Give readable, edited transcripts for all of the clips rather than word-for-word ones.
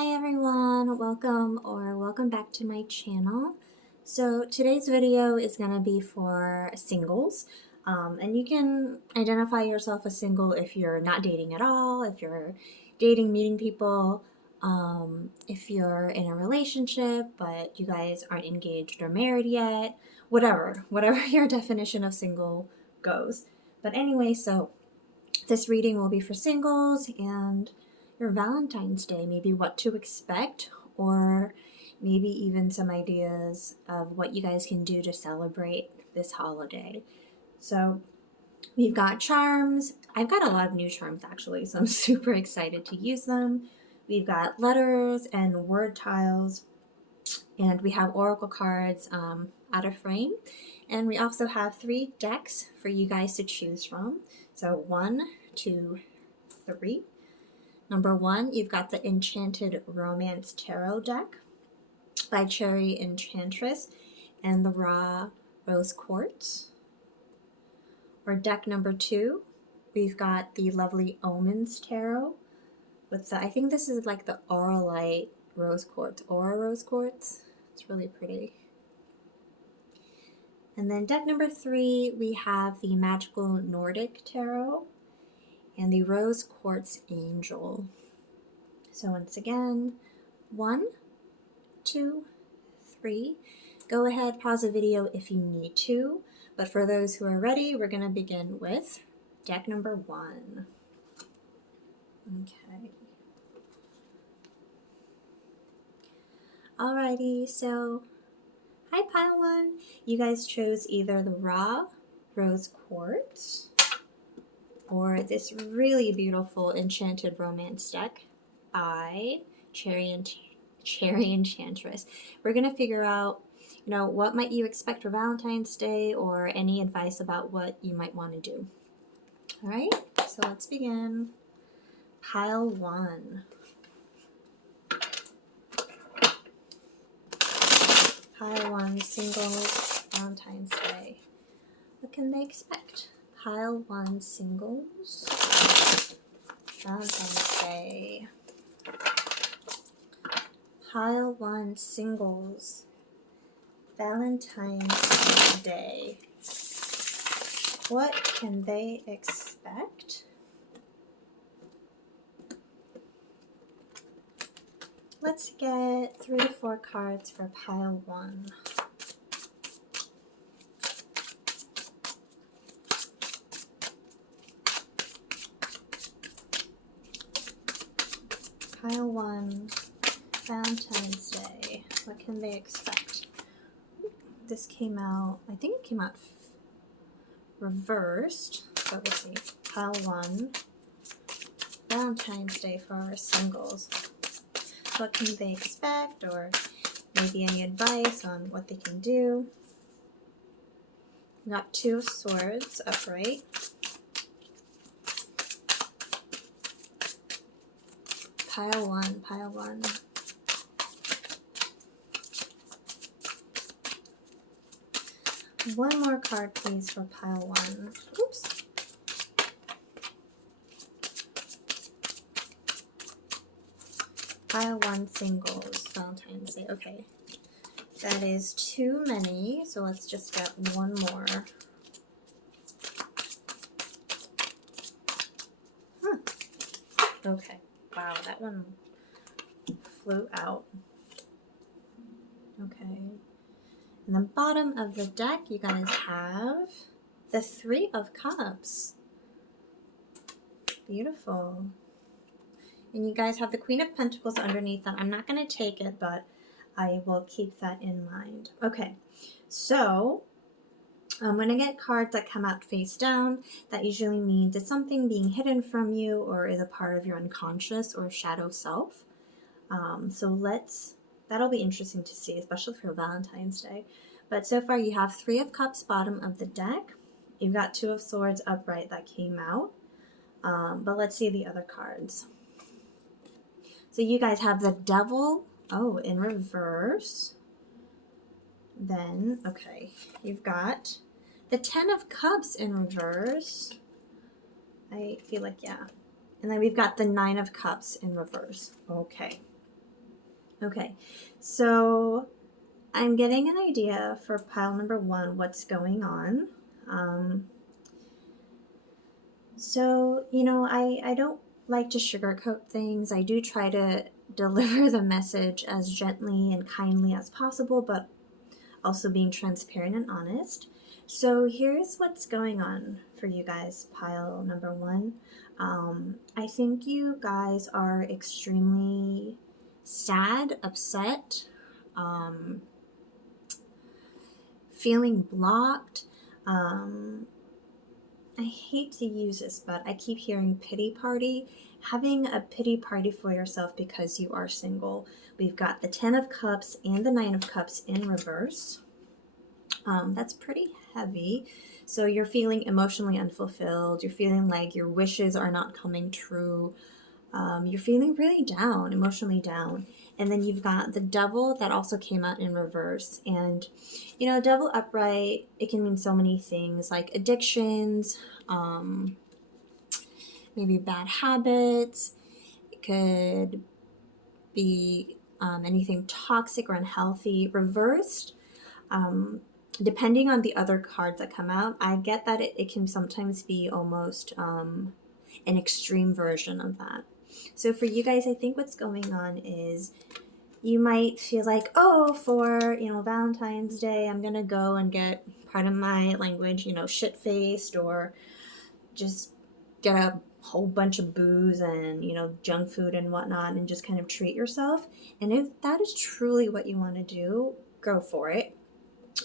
Hi everyone, welcome back to my channel. So today's video is going to be for singles, and you can identify yourself as single if you're not dating at all, if you're dating, meeting people, if you're in a relationship but you guys aren't engaged or married yet, whatever your definition of single goes. But anyway, so this reading will be for singles and your Valentine's Day, maybe what to expect, or maybe even some ideas of what you guys can do to celebrate this holiday. So we've got charms. I've got a lot of new charms actually, so I'm super excited to use them. We've got letters and word tiles, and we have oracle cards out of frame. And we also have 3 decks for you guys to choose from. So 1, 2, 3. Number 1, you've got the Enchanted Romance Tarot deck by Cherry Enchantress and the Raw Rose Quartz. Or deck number 2, we've got the lovely Omens Tarot with the, I think this is like the Aura Rose Quartz. Aura Rose Quartz. It's really pretty. And then deck number 3, we have the Magical Nordic Tarot and the Rose Quartz Angel. So once again, 1, 2, 3. Go ahead, pause the video if you need to. But for those who are ready, we're going to begin with deck number 1. Okay. Alrighty, so hi pile 1. You guys chose either the Raw Rose Quartz or this really beautiful Enchanted Romance deck by Cherry Enchantress. We're going to figure out, what might you expect for Valentine's Day or any advice about what you might want to do. All right, so let's begin. Pile 1. Pile 1, singles, Valentine's Day. What can they expect? Pile 1, singles, Valentine's Day. Pile 1, singles, Valentine's Day. What can they expect? Let's get 3 to 4 cards for pile 1. Pile 1, Valentine's Day. What can they expect? This came out, I think it came out reversed, but we'll see. Pile 1, Valentine's Day for our singles. What can they expect, or maybe any advice on what they can do? We got 2 of Swords upright. Pile 1, pile 1. One more card, please, for pile 1. Oops. Pile 1, singles, Valentine's Day. Okay. That is too many, so let's just get one more. Huh. Okay. Wow, that one flew out. Okay. In the bottom of the deck, you guys have the 3 of Cups. Beautiful. And you guys have the Queen of Pentacles underneath that. I'm not going to take it, but I will keep that in mind. Okay, so I'm going to get cards that come out face down. That usually means it's something being hidden from you or is a part of your unconscious or shadow self. That'll be interesting to see, especially for Valentine's Day. But so far you have 3 of Cups bottom of the deck. You've got 2 of Swords upright that came out. But let's see the other cards. So you guys have the Devil, in reverse. Then, okay, you've got the 10 of Cups in reverse. I feel like, yeah. And then we've got the 9 of Cups in reverse. Okay. Okay, so I'm getting an idea for pile number 1, what's going on. So, I don't like to sugarcoat things. I do try to deliver the message as gently and kindly as possible, but also being transparent and honest. So here's what's going on for you guys, pile number 1. I think you guys are extremely sad, upset, feeling blocked. I hate to use this, but I keep hearing pity party. Having a pity party for yourself because you are single. We've got the 10 of Cups and the 9 of Cups in reverse. That's pretty heavy. So you're feeling emotionally unfulfilled. You're feeling like your wishes are not coming true. You're feeling really down, emotionally down. And then you've got the Devil that also came out in reverse. And, Devil upright, it can mean so many things like addictions, maybe bad habits. It could be anything toxic or unhealthy. Reversed, depending on the other cards that come out, I get that it can sometimes be almost an extreme version of that. So for you guys, I think what's going on is you might feel like, oh, for, Valentine's Day, I'm going to go and get, pardon my language, shit-faced, or just get a whole bunch of booze and, junk food and whatnot and just kind of treat yourself. And if that is truly what you want to do, go for it.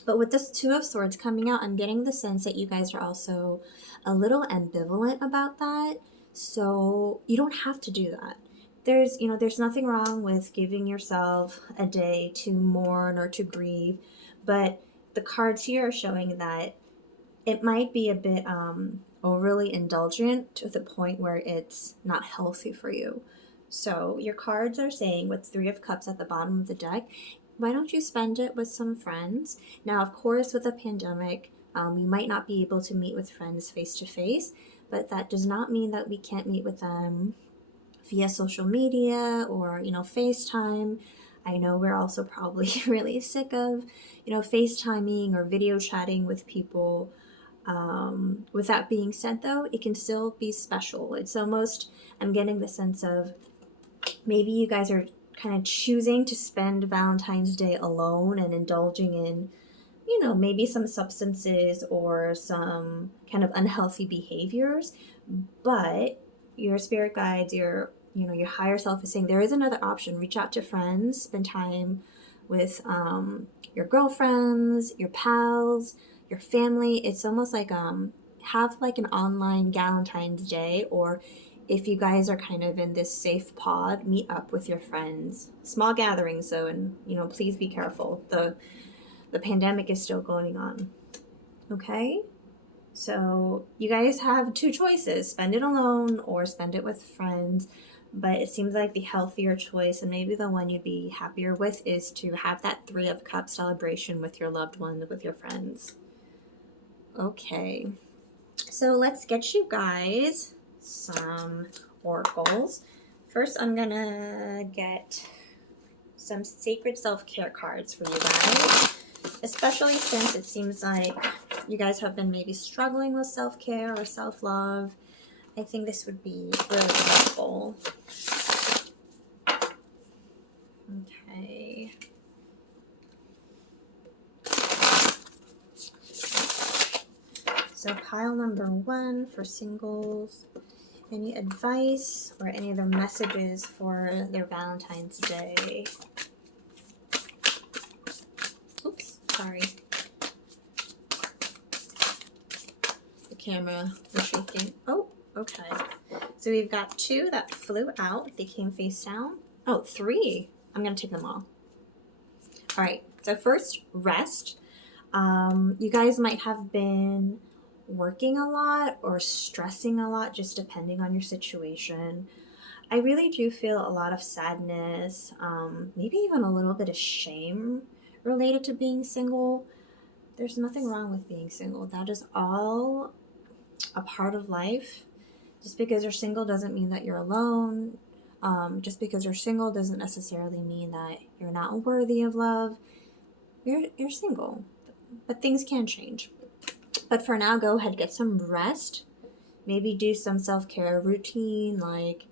But with this 2 of Swords coming out, I'm getting the sense that you guys are also a little ambivalent about that. So you don't have to do that. There's nothing wrong with giving yourself a day to mourn or to grieve. But the cards here are showing that it might be a bit overly indulgent to the point where it's not healthy for you. So your cards are saying, with 3 of Cups at the bottom of the deck, why don't you spend it with some friends? Now, of course, with a pandemic, you might not be able to meet with friends face to face, but that does not mean that we can't meet with them via social media or, FaceTime. I know we're also probably really sick of, FaceTiming or video chatting with people. With that being said, though, it can still be special. It's almost, I'm getting the sense of maybe you guys are kind of choosing to spend Valentine's Day alone and indulging in, maybe some substances or some kind of unhealthy behaviors. But your spirit guides, your higher self is saying there is another option. Reach out to friends, spend time with your girlfriends, your pals, your family. It's almost like have like an online Valentine's Day, or if you guys are kind of in this safe pod, meet up with your friends. Small gatherings though, and please be careful. The pandemic is still going on. Okay? So you guys have 2 choices. Spend it alone or spend it with friends. But it seems like the healthier choice, and maybe the one you'd be happier with, is to have that 3 of Cups celebration with your loved ones, with your friends. Okay. So let's get you guys some oracles. First, I'm gonna get some sacred self-care cards for you guys, especially since it seems like you guys have been maybe struggling with self-care or self-love. I think this would be really helpful. Okay. So pile number 1 for singles. Any advice or any other messages for their Valentine's Day? Oops, sorry. The camera was shaking. Oh, okay. So we've got 2 that flew out. They came face down. Oh, 3. I'm going to take them all. All right. So first, rest. You guys might have been working a lot or stressing a lot, just depending on your situation. I really do feel a lot of sadness, maybe even a little bit of shame related to being single. There's nothing wrong with being single. That is all a part of life. Just because you're single doesn't mean that you're alone. Just because you're single doesn't necessarily mean that you're not worthy of love. You're single, but things can change. But for now, go ahead, get some rest. Maybe do some self-care routine, like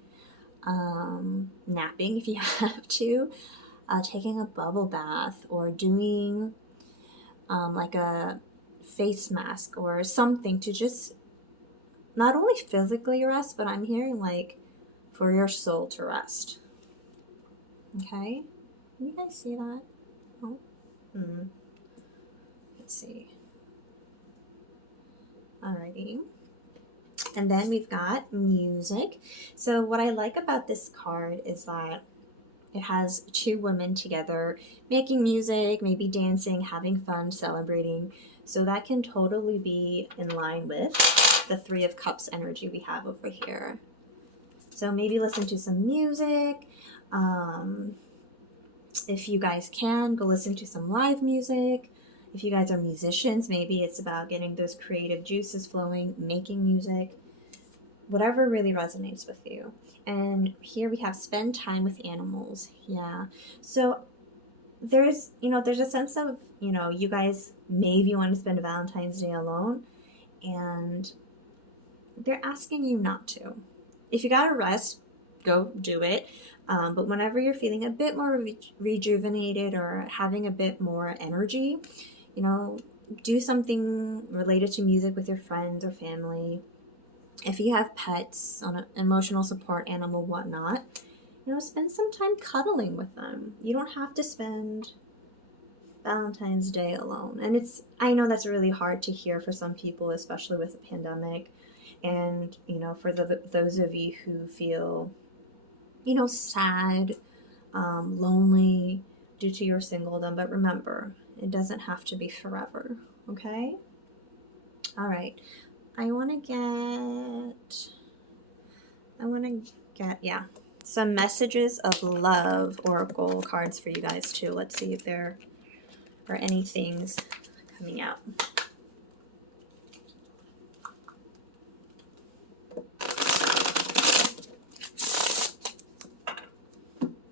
napping if you have to, taking a bubble bath, or doing like a face mask or something to just not only physically rest, but I'm hearing like for your soul to rest. Okay? Can you guys see that? Oh. Let's see. Alrighty. And then we've got music. So what I like about this card is that it has two women together making music, maybe dancing, having fun, celebrating. So that can totally be in line with the Three of Cups energy we have over here. So maybe listen to some music. If you guys can, go listen to some live music. If you guys are musicians, maybe it's about getting those creative juices flowing, making music, whatever really resonates with you. And here we have spend time with animals. Yeah. So there's a sense of, you guys maybe want to spend Valentine's Day alone, and they're asking you not to. If you gotta rest, go do it. But whenever you're feeling a bit more rejuvenated or having a bit more energy, do something related to music with your friends or family. If you have pets, on an emotional support animal, whatnot, spend some time cuddling with them. You don't have to spend Valentine's Day alone. And I know that's really hard to hear for some people, especially with the pandemic. And, for those of you who feel, sad, lonely due to your singledom. But remember, it doesn't have to be forever, okay? All right. I want to get, some messages of love oracle cards for you guys too. Let's see if there are any things coming out.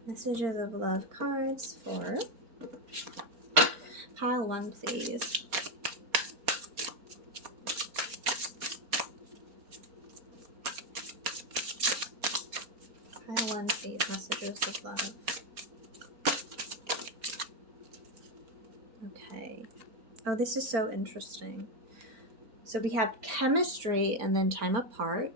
Messages of love cards for pile 1, please. Pile 1, please. Messages of love. Okay. Oh, this is so interesting. So we have chemistry and then time apart.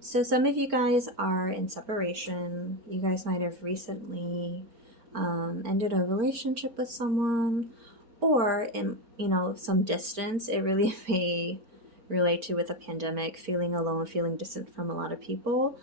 So some of you guys are in separation. You guys might have recently ended a relationship with someone, or in some distance. It really may relate to with a pandemic, feeling alone, feeling distant from a lot of people.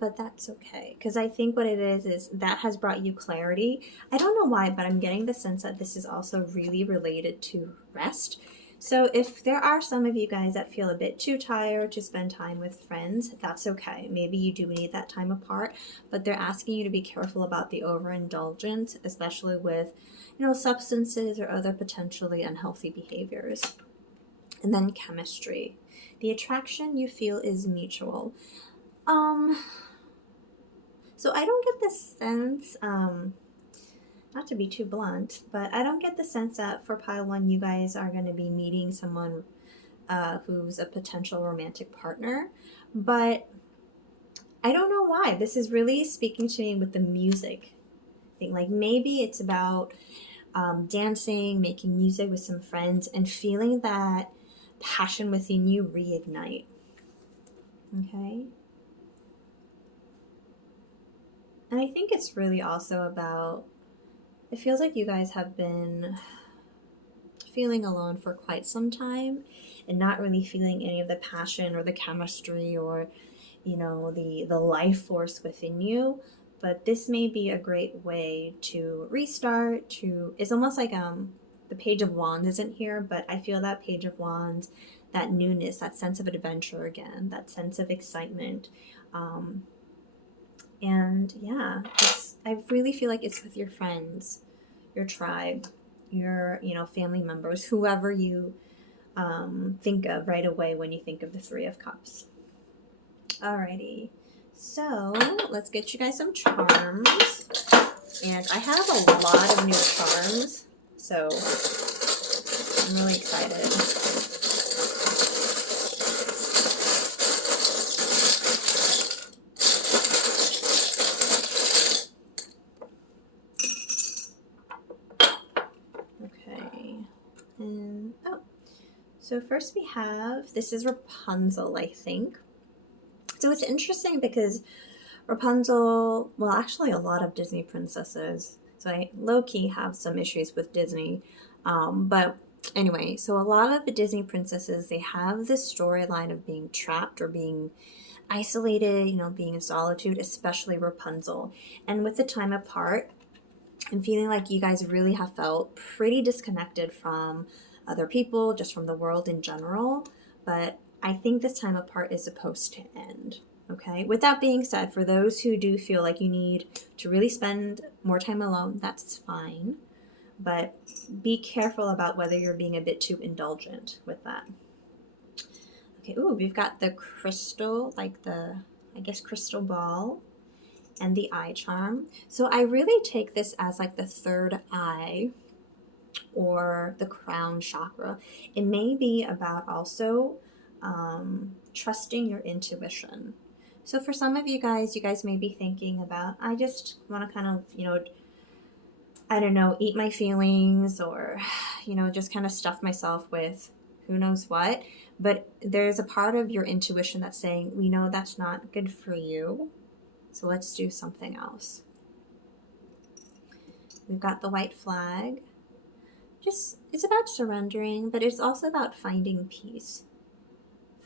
But that's okay, because I think what it is that has brought you clarity. I don't know why, but I'm getting the sense that this is also really related to rest. So if there are some of you guys that feel a bit too tired to spend time with friends, that's okay. Maybe you do need that time apart, but they're asking you to be careful about the overindulgence, especially with, substances or other potentially unhealthy behaviors. And then chemistry. The attraction you feel is mutual. So I don't get the sense, not to be too blunt, but I don't get the sense that for pile 1, you guys are going to be meeting someone who's a potential romantic partner. But I don't know why. This is really speaking to me with the music thing. Like maybe it's about dancing, making music with some friends, and feeling that passion within you reignite. Okay? And I think it's really also about, it feels like you guys have been feeling alone for quite some time and not really feeling any of the passion or the chemistry or, the life force within you. But this may be a great way to restart, it's almost like the Page of Wands isn't here, but I feel that Page of Wands, that newness, that sense of adventure again, that sense of excitement. And yeah, I really feel like it's with your friends, your tribe, your, family members, whoever you think of right away when you think of the Three of Cups. Alrighty, so let's get you guys some charms. And I have a lot of new charms, so I'm really excited. Okay, and oh, so first we have, this is Rapunzel, I think. So it's interesting because Rapunzel, well, actually a lot of Disney princesses, so I low-key have some issues with Disney, but anyway, so a lot of the Disney princesses, they have this storyline of being trapped or being isolated, you know, being in solitude, especially Rapunzel. And with the time apart, I'm feeling like you guys really have felt pretty disconnected from other people, just from the world in general, but I think this time apart is supposed to end. Okay, with that being said, for those who do feel like you need to really spend more time alone, that's fine. But be careful about whether you're being a bit too indulgent with that. Okay, ooh, we've got the crystal, like the, I guess, crystal ball and the eye charm. So I really take this as like the third eye or the crown chakra. It may be about also trusting your intuition. So for some of you guys may be thinking about, I just want to kind of, you know, I don't know, eat my feelings or, you know, just kind of stuff myself with who knows what. But there's a part of your intuition that's saying, we know that's not good for you, so let's do something else. We've got the white flag. Just, it's about surrendering, but it's also about finding peace.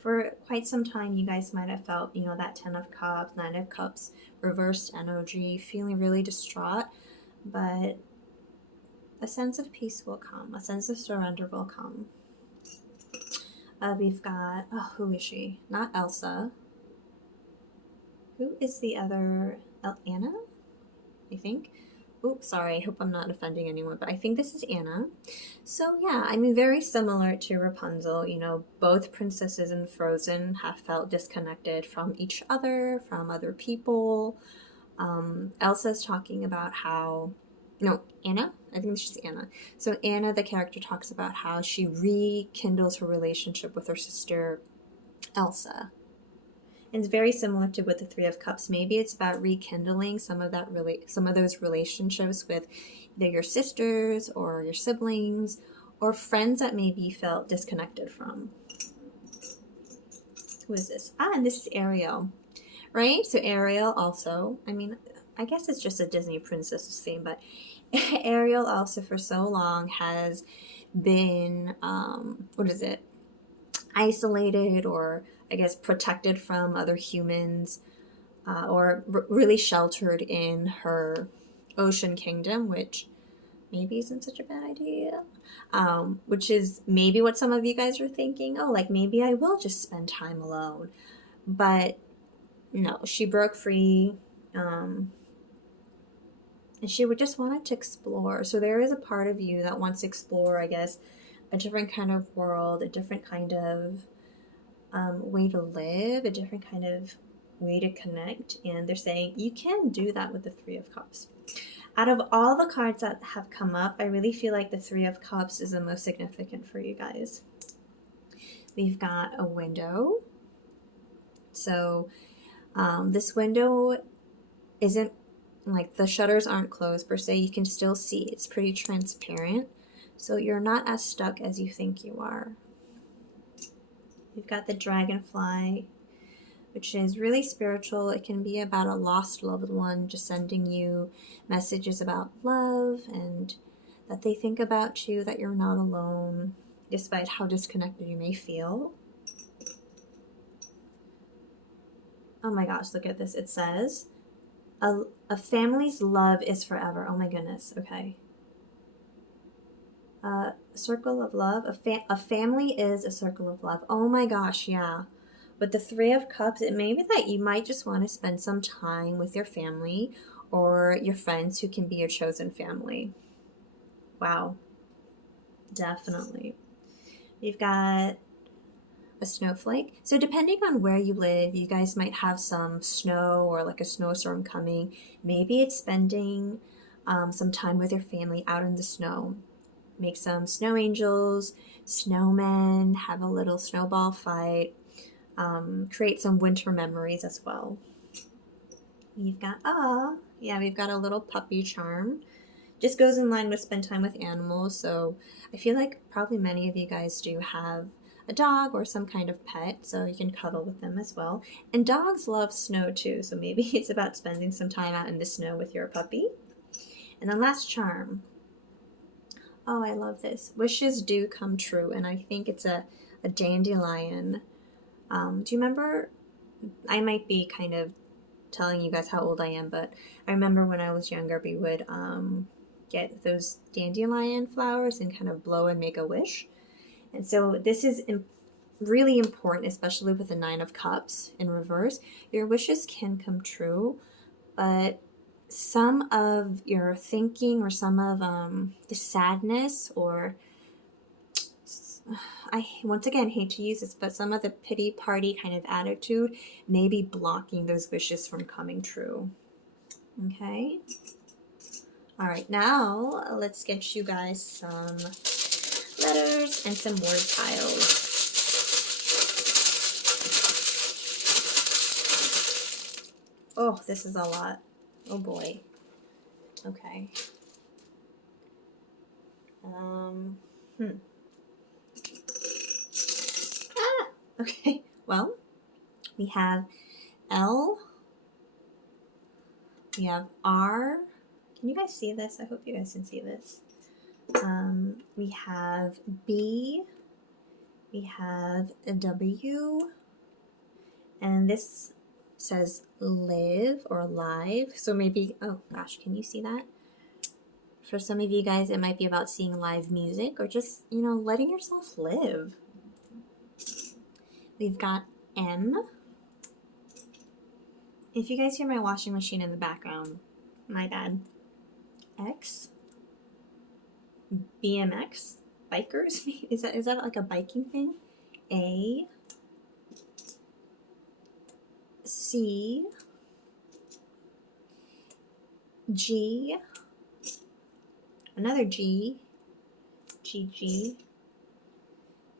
For quite some time, you guys might have felt, you know, that 10 of Cups, 9 of Cups, reversed energy, feeling really distraught, but a sense of peace will come, a sense of surrender will come. We've got, oh, who is she? Not Elsa. Who is the other? Anna, I think. Oops, sorry, I hope I'm not offending anyone, but I think this is Anna. So yeah, I mean, very similar to Rapunzel, you know, both princesses in Frozen have felt disconnected from each other, from other people. Elsa's talking about how, no, Anna? I think she's Anna. So Anna, the character, talks about how she rekindles her relationship with her sister, Elsa. And it's very similar to with the Three of Cups. Maybe it's about rekindling some of those relationships with either your sisters or your siblings or friends that maybe you felt disconnected from. Who is this? Ah, and this is Ariel, right? So Ariel also, I mean, I guess it's just a Disney princess theme, but Ariel also for so long has been, isolated or I guess protected from other humans or really sheltered in her ocean kingdom, which maybe isn't such a bad idea. Which is maybe what some of you guys are thinking. Oh, like maybe I will just spend time alone. But no, she broke free and she would just wanted to explore. So there is a part of you that wants to explore, I guess, a different kind of world, a different kind of way to live, a different kind of way to connect. And they're saying you can do that with the Three of Cups. Out of all the cards that have come up, I really feel like the Three of Cups is the most significant for you guys. We've got a window. So this window isn't like the shutters aren't closed per se. You can still see. It's pretty transparent. So you're not as stuck as you think you are. We've got the dragonfly, which is really spiritual. It can be about a lost loved one just sending you messages about love and that they think about you, that you're not alone, despite how disconnected you may feel. Oh my gosh, look at this. It says, a family's love is forever. Oh my goodness, okay. Circle of love. A family is a circle of love. Oh my gosh, yeah. With the Three of Cups, it may be that you might just want to spend some time with your family or your friends who can be your chosen family. Wow. Definitely. We've got a snowflake. So depending on where you live, you guys might have some snow or like a snowstorm coming. Maybe it's spending some time with your family out in the snow. Make some snow angels, snowmen, have a little snowball fight, create some winter memories as well. We've got, we've got a little puppy charm. Just goes in line with spend time with animals. So I feel like probably many of you guys do have a dog or some kind of pet, so you can cuddle with them as well. And dogs love snow too, so maybe it's about spending some time out in the snow with your puppy. And then last charm. Oh, I love this. Wishes do come true, and I think it's a dandelion. Do you remember? I might be kind of telling you guys how old I am, but I remember when I was younger, we would get those dandelion flowers and kind of blow and make a wish. And so this is really important, especially with the Nine of Cups in reverse. Your wishes can come true, but some of your thinking or some of the sadness, or I once again hate to use this, but some of the pity party kind of attitude may be blocking those wishes from coming true. Okay. All right, now let's get you guys some letters and some word tiles. Oh, this is a lot. Oh boy. Okay. Okay. Well, we have L. We have R. Can you guys see this? I hope you guys can see this. We have B. We have a W. And this says live or live. So maybe, oh gosh, can you see that? For some of you guys, it might be about seeing live music or just, letting yourself live. We've got M. If you guys hear my washing machine in the background, my bad. X. BMX. Bikers? Is that like a biking thing? A. C. G. Another G. GG.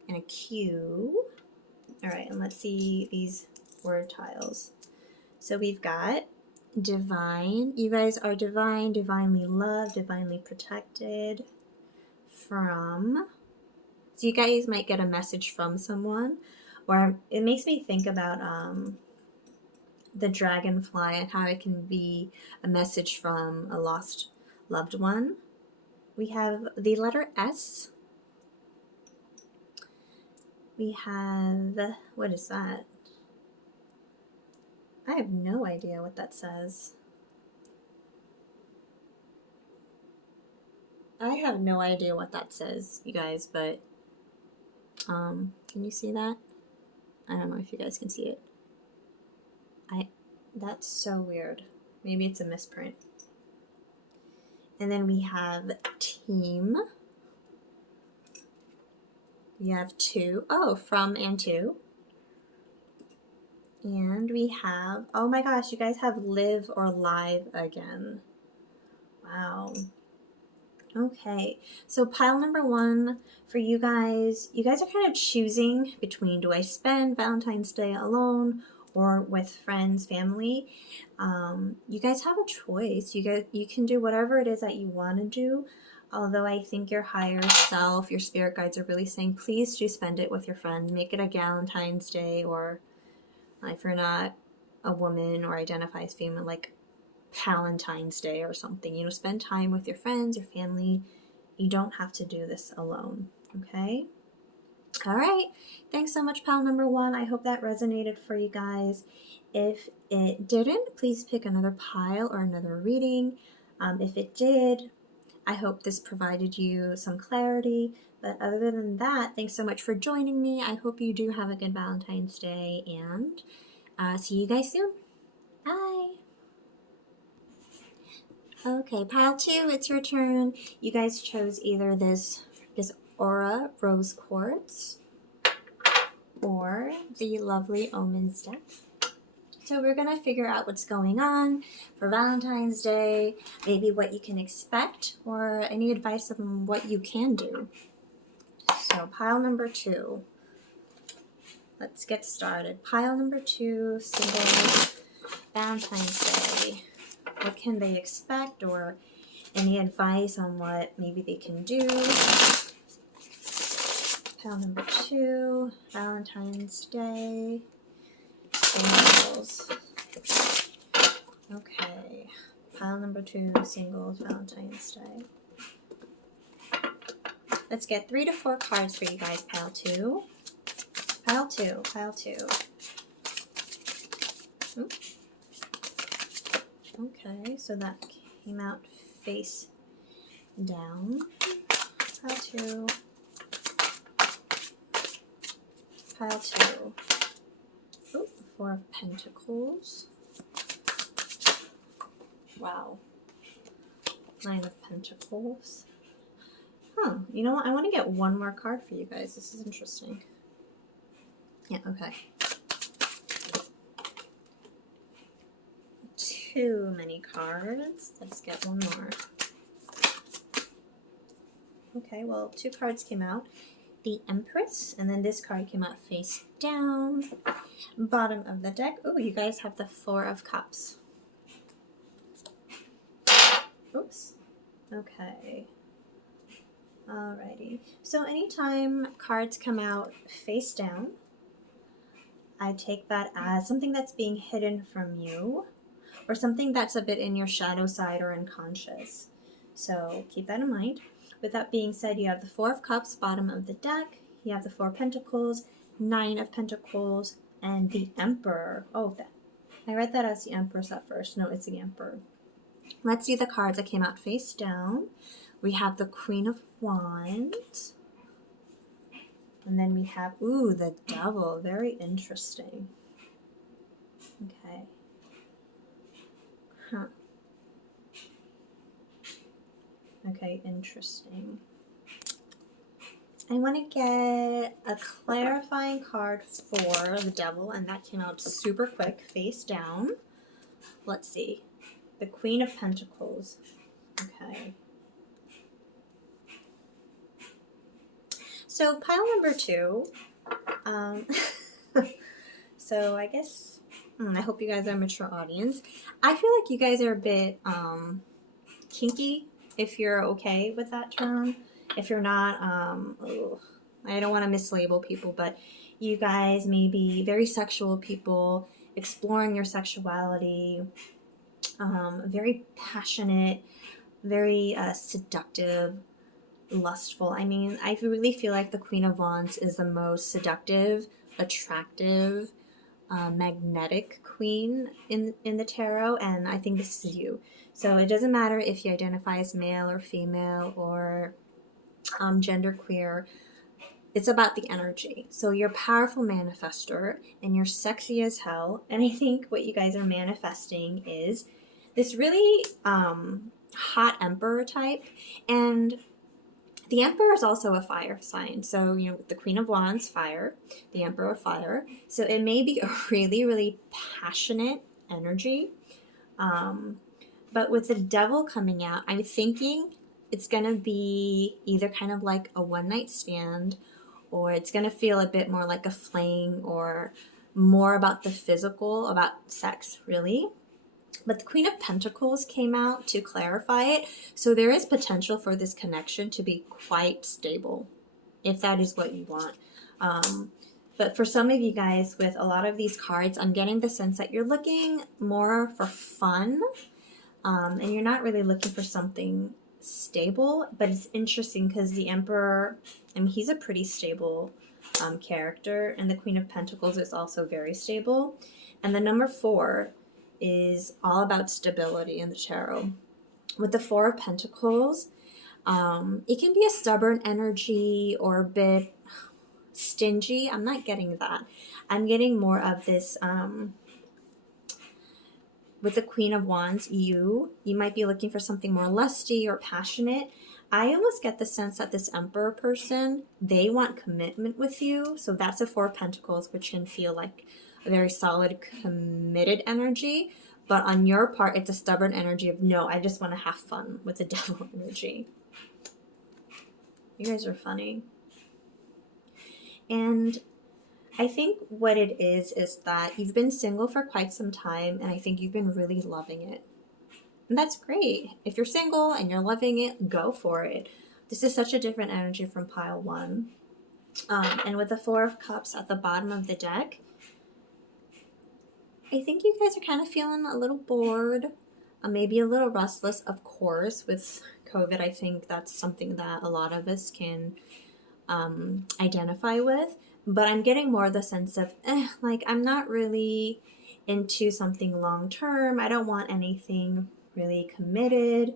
And a Q. All right, and let's see these word tiles. So we've got divine. You guys are divine, divinely loved, divinely protected from. So you guys might get a message from someone, or it makes me think about the dragonfly and how it can be a message from a lost loved one. We have the letter S. We have, what is that? I have no idea what that says. I have no idea what that says, you guys, but can you see that? I don't know if you guys can see it. That's so weird. Maybe it's a misprint. And then we have team. We have to, from and to. And we have, oh my gosh, you guys have live or live again. Wow. Okay, so pile number one for you guys are kind of choosing between, do I spend Valentine's Day alone or with friends, family? You guys have a choice. You can do whatever it is that you want to do. Although I think your higher self, your spirit guides are really saying, please do spend it with your friend. Make it a Valentine's Day, or if you're not a woman or identify as female, like Valentine's Day or something. Spend time with your friends, your family. You don't have to do this alone, okay? All right. Thanks so much, pile number one. I hope that resonated for you guys. If it didn't, please pick another pile or another reading. If it did, I hope this provided you some clarity. But other than that, thanks so much for joining me. I hope you do have a good Valentine's Day, and see you guys soon. Bye. Okay, pile two, it's your turn. You guys chose either this Aura Rose Quartz, or the lovely Omens deck. So we're going to figure out what's going on for Valentine's Day, maybe what you can expect, or any advice on what you can do. So pile number 2. Let's get started. Pile number 2, single Valentine's Day. What can they expect, or any advice on what maybe they can do? Pile number 2, Valentine's Day. Singles. Okay. Pile number 2, singles, Valentine's Day. Let's get 3 to 4 cards for you guys, pile 2. Pile 2, pile 2. Ooh. Okay, so that came out face down. Pile 2. Pile 2. Ooh, 4 of Pentacles. Wow. 9 of Pentacles. Huh, you know what? I want to get one more card for you guys. This is interesting. Yeah, okay. Too many cards. Let's get one more. Okay, well, 2 cards came out. The Empress, and then this card came out face down. Bottom of the deck. Oh, you guys have the 4 of Cups. Oops. Okay. Alrighty. So anytime cards come out face down, I take that as something that's being hidden from you, or something that's a bit in your shadow side or unconscious. So keep that in mind. With that being said, you have the 4 of Cups, bottom of the deck. You have the 4 of Pentacles, 9 of Pentacles, and the Emperor. Oh, I read that as the Empress at first. No, it's the Emperor. Let's see the cards that came out face down. We have the Queen of Wands. And then we have, ooh, the Devil. Very interesting. Okay. Huh. Okay, interesting. I want to get a clarifying card for the Devil, and that came out super quick, face down. Let's see. The Queen of Pentacles. Okay. So pile number 2. So I guess, I hope you guys are a mature audience. I feel like you guys are a bit kinky, if you're okay with that term. If you're not, I don't want to mislabel people, but you guys may be very sexual people, exploring your sexuality, very passionate, very seductive, lustful. I mean, I really feel like the Queen of Wands is the most seductive, attractive, magnetic queen in the tarot, and I think this is you. So it doesn't matter if you identify as male or female or genderqueer. It's about the energy. So you're a powerful manifester and you're sexy as hell. And I think what you guys are manifesting is this really hot Emperor type. And the Emperor is also a fire sign. So, you know, the Queen of Wands, fire, the Emperor, fire. So it may be a really, really passionate energy. But with the Devil coming out, I'm thinking it's going to be either kind of like a one-night stand, or it's going to feel a bit more like a fling, or more about the physical, about sex, really. But the Queen of Pentacles came out to clarify it. So there is potential for this connection to be quite stable, if that is what you want. But for some of you guys with a lot of these cards, I'm getting the sense that you're looking more for fun. And you're not really looking for something stable. But it's interesting because the Emperor, I mean, he's a pretty stable character. And the Queen of Pentacles is also very stable. And the number 4 is all about stability in the tarot. With the 4 of Pentacles, it can be a stubborn energy or a bit stingy. I'm not getting that. I'm getting more of this, with the Queen of Wands, you might be looking for something more lusty or passionate. I almost get the sense that this Emperor person, they want commitment with you. So that's a Four of Pentacles, which can feel like a very solid, committed energy. But on your part, it's a stubborn energy of, no, I just want to have fun with the Devil energy. You guys are funny. And I think what it is that you've been single for quite some time, and I think you've been really loving it. And that's great. If you're single and you're loving it, go for it. This is such a different energy from pile one. And with the Four of Cups at the bottom of the deck, I think you guys are kind of feeling a little bored, maybe a little restless. Of course, with COVID, I think that's something that a lot of us can identify with. But I'm getting more the sense of, like, I'm not really into something long term. I don't want anything really committed.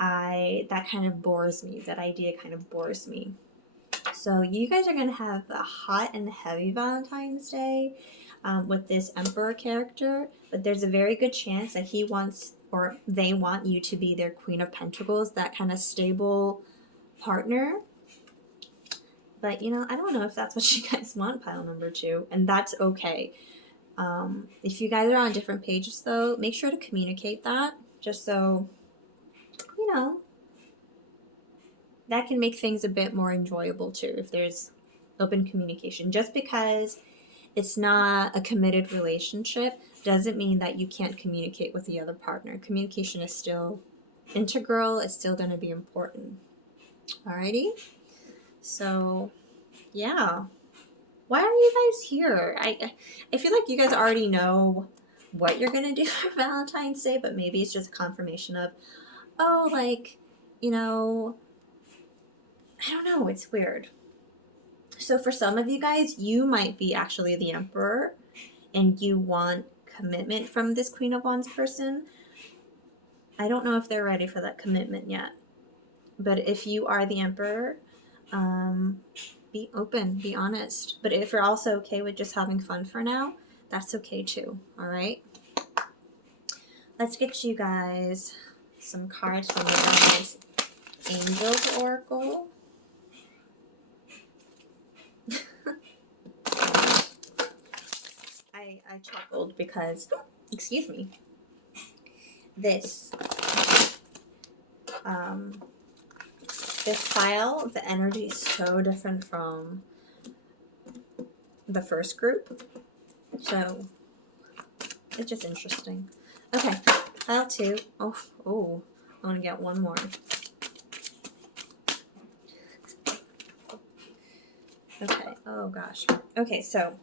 That kind of bores me. That idea kind of bores me. So you guys are going to have a hot and heavy Valentine's Day with this Emperor character, but there's a very good chance that he wants, or they want you to be their Queen of Pentacles, that kind of stable partner. But, you know, I don't know if that's what you guys want, pile number 2, and that's okay. If you guys are on different pages, though, make sure to communicate that, just so, you know, that can make things a bit more enjoyable, too, if there's open communication. Just because it's not a committed relationship doesn't mean that you can't communicate with the other partner. Communication is still integral. It's still going to be important. Alrighty? So, yeah. Why are you guys here? I feel like you guys already know what you're going to do for Valentine's Day, but maybe it's just a confirmation of, oh, like, you know, I don't know. It's weird. So for some of you guys, you might be actually the Emperor and you want commitment from this Queen of Wands person. I don't know if they're ready for that commitment yet. But if you are the Emperor, be open, be honest. But if you're also okay with just having fun for now, that's okay too, all right? Let's get you guys some cards from the nice Angels Oracle. I chuckled because, excuse me, this file, the energy is so different from the first group, so it's just interesting. Okay, file 2. Oh, I want to get one more. Okay, oh gosh. Okay, so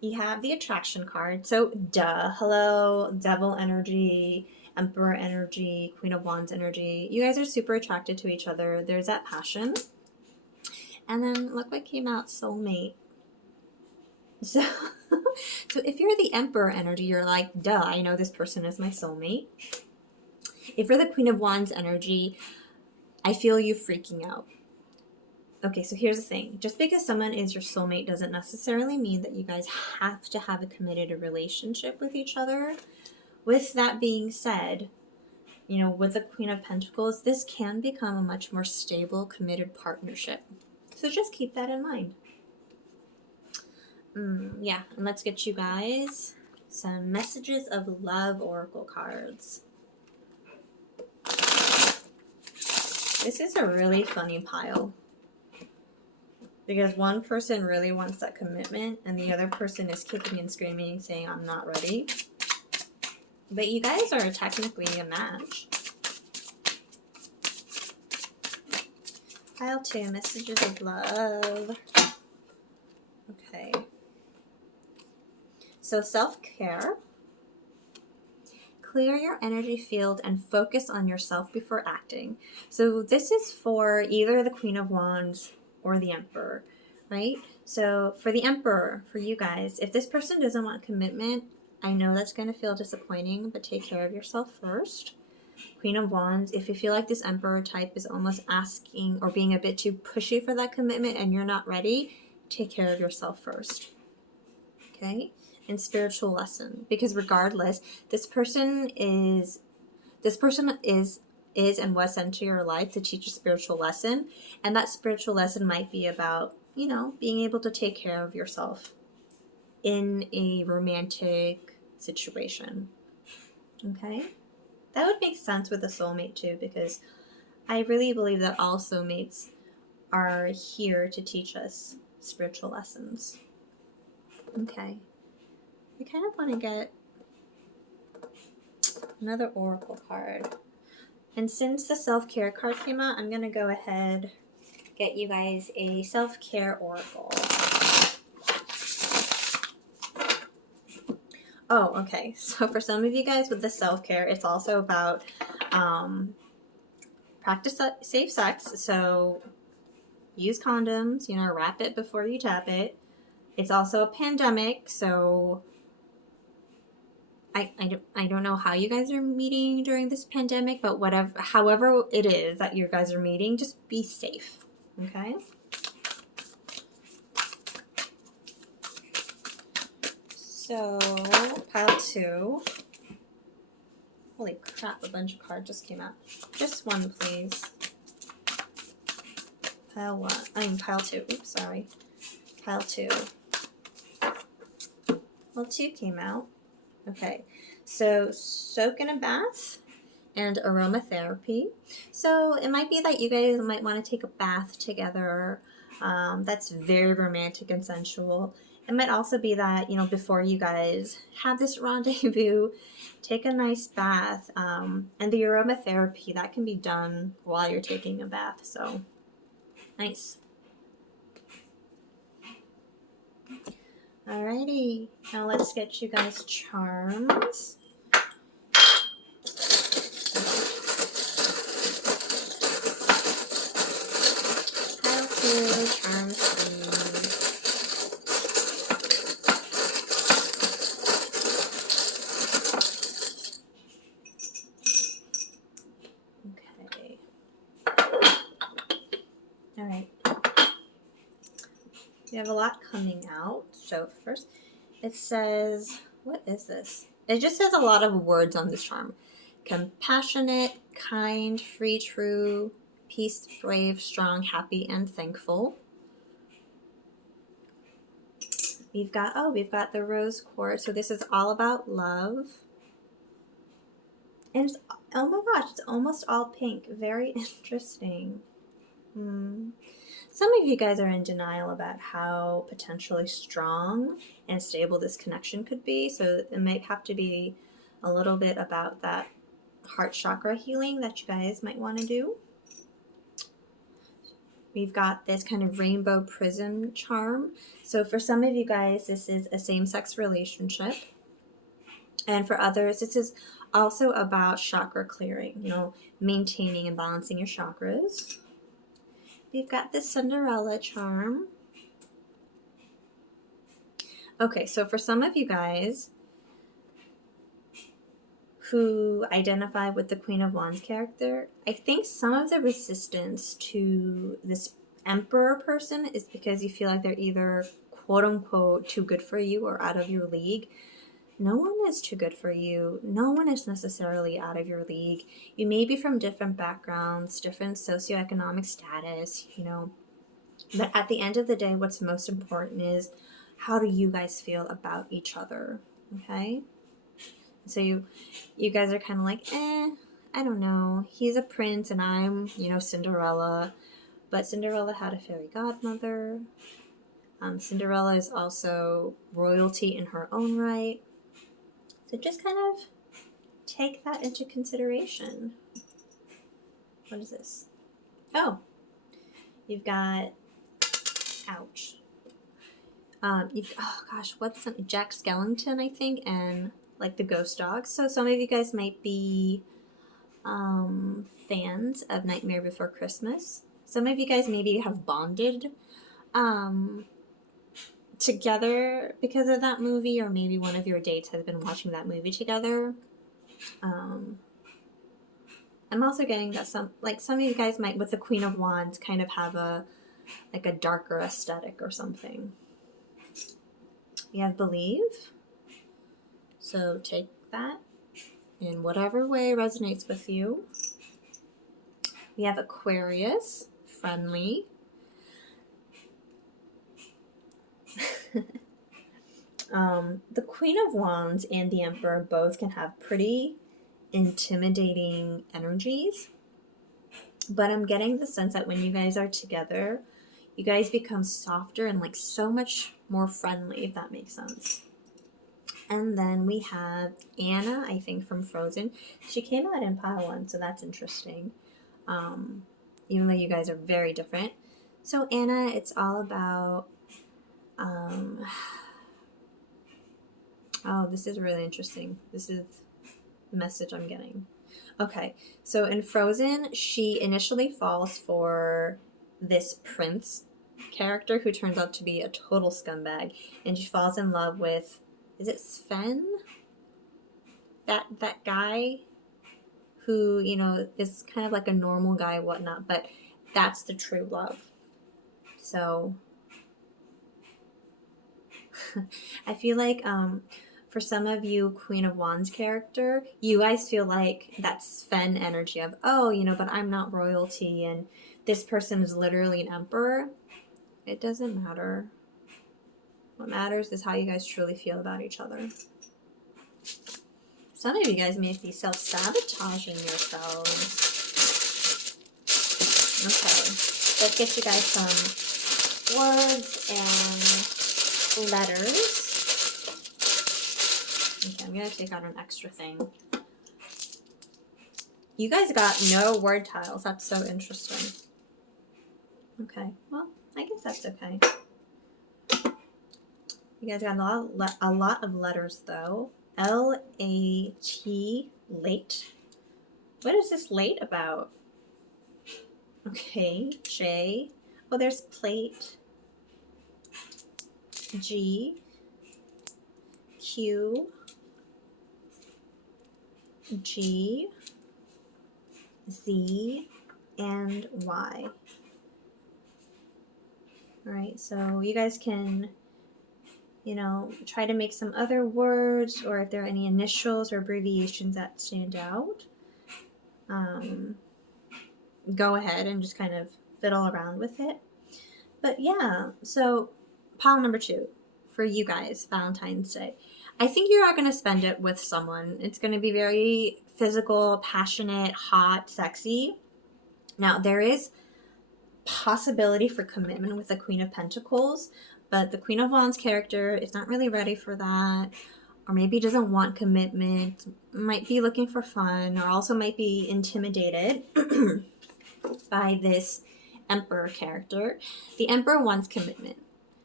you have the attraction card. So, hello, Devil energy, Emperor energy, Queen of Wands energy. You guys are super attracted to each other. There's that passion. And then look what came out, soulmate. So, so if you're the Emperor energy, you're like, I know this person is my soulmate. If you're the Queen of Wands energy, I feel you freaking out. Okay, so here's the thing. Just because someone is your soulmate doesn't necessarily mean that you guys have to have a committed relationship with each other. With that being said, you know, with the Queen of Pentacles, this can become a much more stable, committed partnership. So just keep that in mind. Yeah, and let's get you guys some messages of love oracle cards. This is a really funny pile. Because one person really wants that commitment and the other person is kicking and screaming saying, I'm not ready. But you guys are technically a match. Pile 2, messages of love. Okay. So self-care. Clear your energy field and focus on yourself before acting. So this is for either the Queen of Wands or the Emperor, right? So for the Emperor, for you guys, if this person doesn't want commitment, I know that's going to feel disappointing, but take care of yourself first. Queen of Wands, if you feel like this Emperor type is almost asking or being a bit too pushy for that commitment and you're not ready, take care of yourself first. Okay? And spiritual lesson, because regardless, this person is is and was sent to your life to teach a spiritual lesson. And that spiritual lesson might be about, you know, being able to take care of yourself in a romantic situation. Okay? That would make sense with a soulmate too, because I really believe that all soulmates are here to teach us spiritual lessons. Okay. I kind of want to get another oracle card. And since the self-care card came out, I'm going to go ahead get you guys a self-care oracle. Oh, okay. So for some of you guys with the self-care, it's also about practice safe sex. So use condoms, you know, wrap it before you tap it. It's also a pandemic, so I don't know how you guys are meeting during this pandemic, but however it is that you guys are meeting, just be safe, okay? So, pile 2. Holy crap, a bunch of cards just came out. Just one, please. Pile 1. Pile 2. Oops, sorry. Pile 2. Well, 2 came out. Okay. So, soak in a bath and aromatherapy. So, it might be that you guys might want to take a bath together. That's very romantic and sensual. It might also be that, you know, before you guys have this rendezvous, take a nice bath. And the aromatherapy, that can be done while you're taking a bath. So, nice. Alrighty. Now let's get you guys charms. Pile 2, charms 3. We have a lot coming out. So first, it says, what is this? It just says a lot of words on this charm. Compassionate, kind, free, true, peace, brave, strong, happy, and thankful. We've got the rose quartz. So this is all about love. And it's, oh my gosh, it's almost all pink. Very interesting. Some of you guys are in denial about how potentially strong and stable this connection could be. So it might have to be a little bit about that heart chakra healing that you guys might want to do. We've got this kind of rainbow prism charm. So for some of you guys, this is a same-sex relationship. And for others, this is also about chakra clearing, you know, maintaining and balancing your chakras. We've got this Cinderella charm. Okay, so for some of you guys who identify with the Queen of Wands character, I think some of the resistance to this Emperor person is because you feel like they're either quote-unquote too good for you or out of your league. No one is too good for you. No one is necessarily out of your league. You may be from different backgrounds, different socioeconomic status, you know. But at the end of the day, what's most important is how do you guys feel about each other, okay? So you guys are kind of like, I don't know. He's a prince and I'm, you know, Cinderella. But Cinderella had a fairy godmother. Cinderella is also royalty in her own right. So just kind of take that into consideration. What is this? Oh, you've got, ouch. Oh gosh, what's some, Jack Skellington, I think, and like the ghost dog. So some of you guys might be fans of Nightmare Before Christmas. Some of you guys maybe have bonded together because of that movie, or maybe one of your dates has been watching that movie together. I'm also getting that some of you guys might, with the Queen of Wands, kind of have a darker aesthetic or something. We have Believe. So take that in whatever way resonates with you. We have Aquarius, friendly. The Queen of Wands and the Emperor both can have pretty intimidating energies. But I'm getting the sense that when you guys are together, you guys become softer and like so much more friendly, if that makes sense. And then we have Anna, I think, from Frozen. She came out in pile 1, so that's interesting. Even though you guys are very different. So Anna, it's all about... oh, this is really interesting. This is the message I'm getting. Okay, so in Frozen, she initially falls for this prince character who turns out to be a total scumbag. And she falls in love with... is it Sven? That guy who, you know, is kind of like a normal guy, whatnot, but that's the true love. So I feel like for some of you, Queen of Wands character, you guys feel like that Sven energy of, oh, you know, but I'm not royalty and this person is literally an emperor. It doesn't matter. What matters is how you guys truly feel about each other. Some of you guys may be self-sabotaging yourselves. Okay, let's get you guys some words and letters. Okay, I'm going to take out an extra thing. You guys got no word tiles. That's so interesting. Okay, well, I guess that's okay. You guys got a lot of letters, though. L-A-T, late. What is this late about? Okay, J. Oh, there's plate. G. Q. G. Z. And Y. Alright, so you guys can, you know, try to make some other words, or if there are any initials or abbreviations that stand out, go ahead and just kind of fiddle around with it. But yeah, so pile number 2 for you guys, Valentine's Day. I think you are going to spend it with someone. It's going to be very physical, passionate, hot, sexy. Now, there is possibility for commitment with the Queen of Pentacles, but the Queen of Wands character is not really ready for that, or maybe doesn't want commitment, might be looking for fun, or also might be intimidated by this Emperor character. The Emperor wants commitment.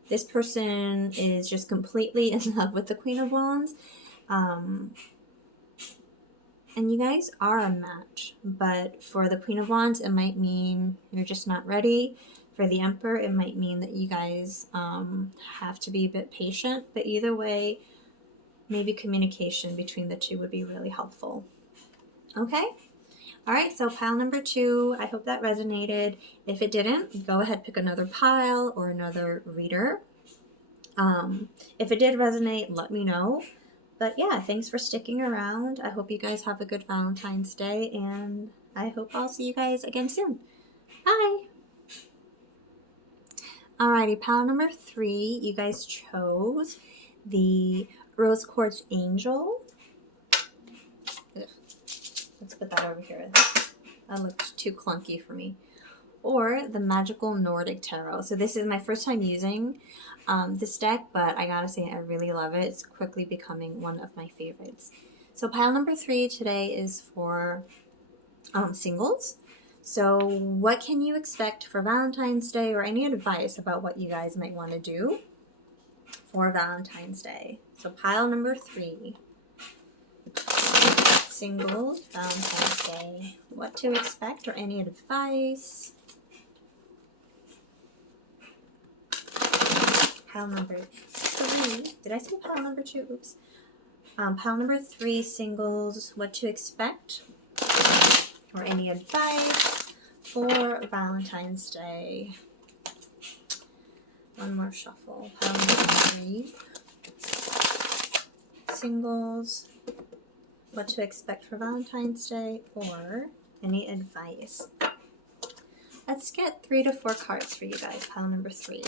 This person is just completely in love with the Queen of Wands. And you guys are a match. But for the Queen of Wands, it might mean you're just not ready. For the Emperor, it might mean that you guys have to be a bit patient. But either way, maybe communication between the two would be really helpful. Okay? Alright, so pile number 2, I hope that resonated. If it didn't, go ahead, pick another pile or another reader. If it did resonate, let me know. But yeah, thanks for sticking around. I hope you guys have a good Valentine's Day, and I hope I'll see you guys again soon. Bye! Alrighty, pile number 3, you guys chose the Rose Quartz Angel. Ugh. Let's put that over here. That looked too clunky for me. Or the Magical Nordic Tarot. So this is my first time using this deck, but I gotta say I really love it. It's quickly becoming one of my favorites. So pile number 3 today is for singles. So what can you expect for Valentine's Day, or any advice about what you guys might want to do for Valentine's Day? So pile number 3. Singles, Valentine's Day. What to expect, or any advice? Pile number 3. Did I say pile number 2? Oops. Pile number 3, singles. What to expect, or any advice for Valentine's Day? One more shuffle. Pile number 3. Singles. What to expect for Valentine's Day, or any advice. Let's get 3 to 4 cards for you guys, pile number 3.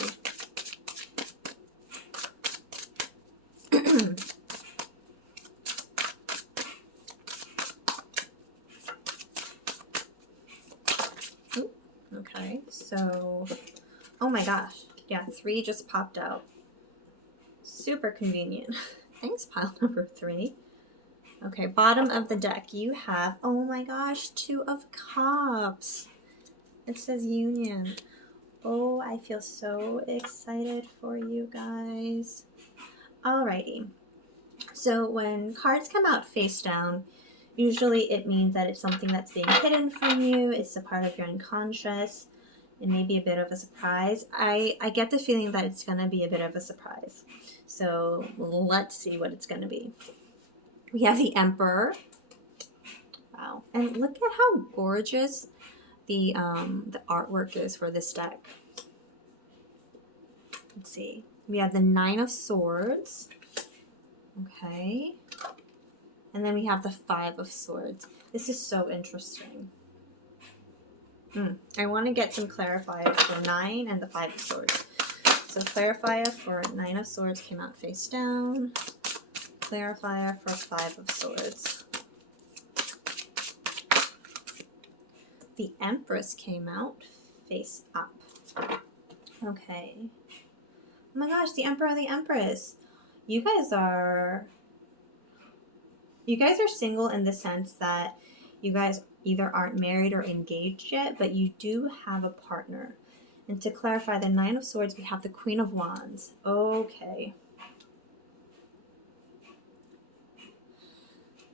Ooh, okay, so, oh my gosh, yeah, 3 just popped out. Super convenient. Thanks, pile number 3. Okay, bottom of the deck, you have, oh my gosh, 2 of Cups. It says union. Oh, I feel so excited for you guys. Alrighty. So when cards come out face down, usually it means that it's something that's being hidden from you. It's a part of your unconscious. It may be a bit of a surprise. I get the feeling that it's going to be a bit of a surprise. So let's see what it's going to be. We have the Emperor. Wow. And look at how gorgeous the artwork is for this deck. Let's see. We have the 9 of Swords. Okay. And then we have the 5 of Swords. This is so interesting. I want to get some clarifiers for 9 and the 5 of Swords. So clarifier for 9 of Swords came out face down. Clarifier for 5 of Swords. The Empress came out face up. Okay. Oh my gosh, the Emperor and the Empress. You guys are single in the sense that you guys either aren't married or engaged yet, but you do have a partner. And to clarify, the 9 of Swords, we have the Queen of Wands. Okay.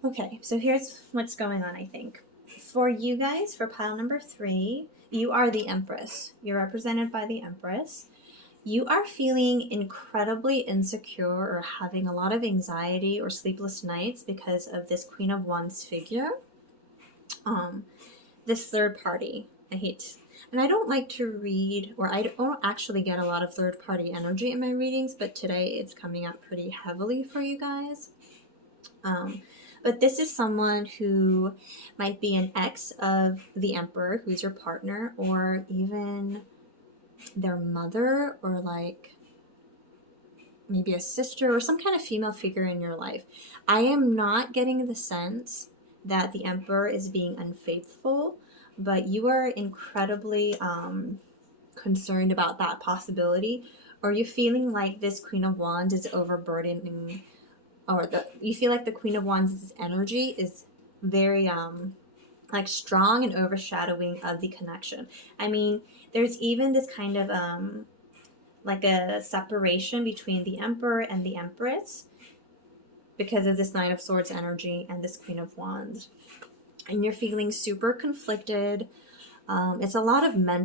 Okay, so here's what's going on, I think. For you guys, for pile number 3, you are the Empress. You're represented by the Empress. You are feeling incredibly insecure or having a lot of anxiety or sleepless nights because of this Queen of Wands figure. This third party. And I don't like to read, or I don't actually get a lot of third party energy in my readings, but today it's coming out pretty heavily for you guys. But this is someone who might be an ex of the Emperor, who's your partner, or even their mother, or like maybe a sister or some kind of female figure in your life. I am not getting the sense that the Emperor is being unfaithful, but you are incredibly concerned about that possibility, or you're feeling like this Queen of Wands is overburdening, or you feel like the Queen of Wands' energy is very like strong and overshadowing of the connection. I mean, there's even this kind of like a separation between the Emperor and the Empress because of this 9 of Swords energy and this Queen of Wands. And you're feeling super conflicted. It's a lot of mental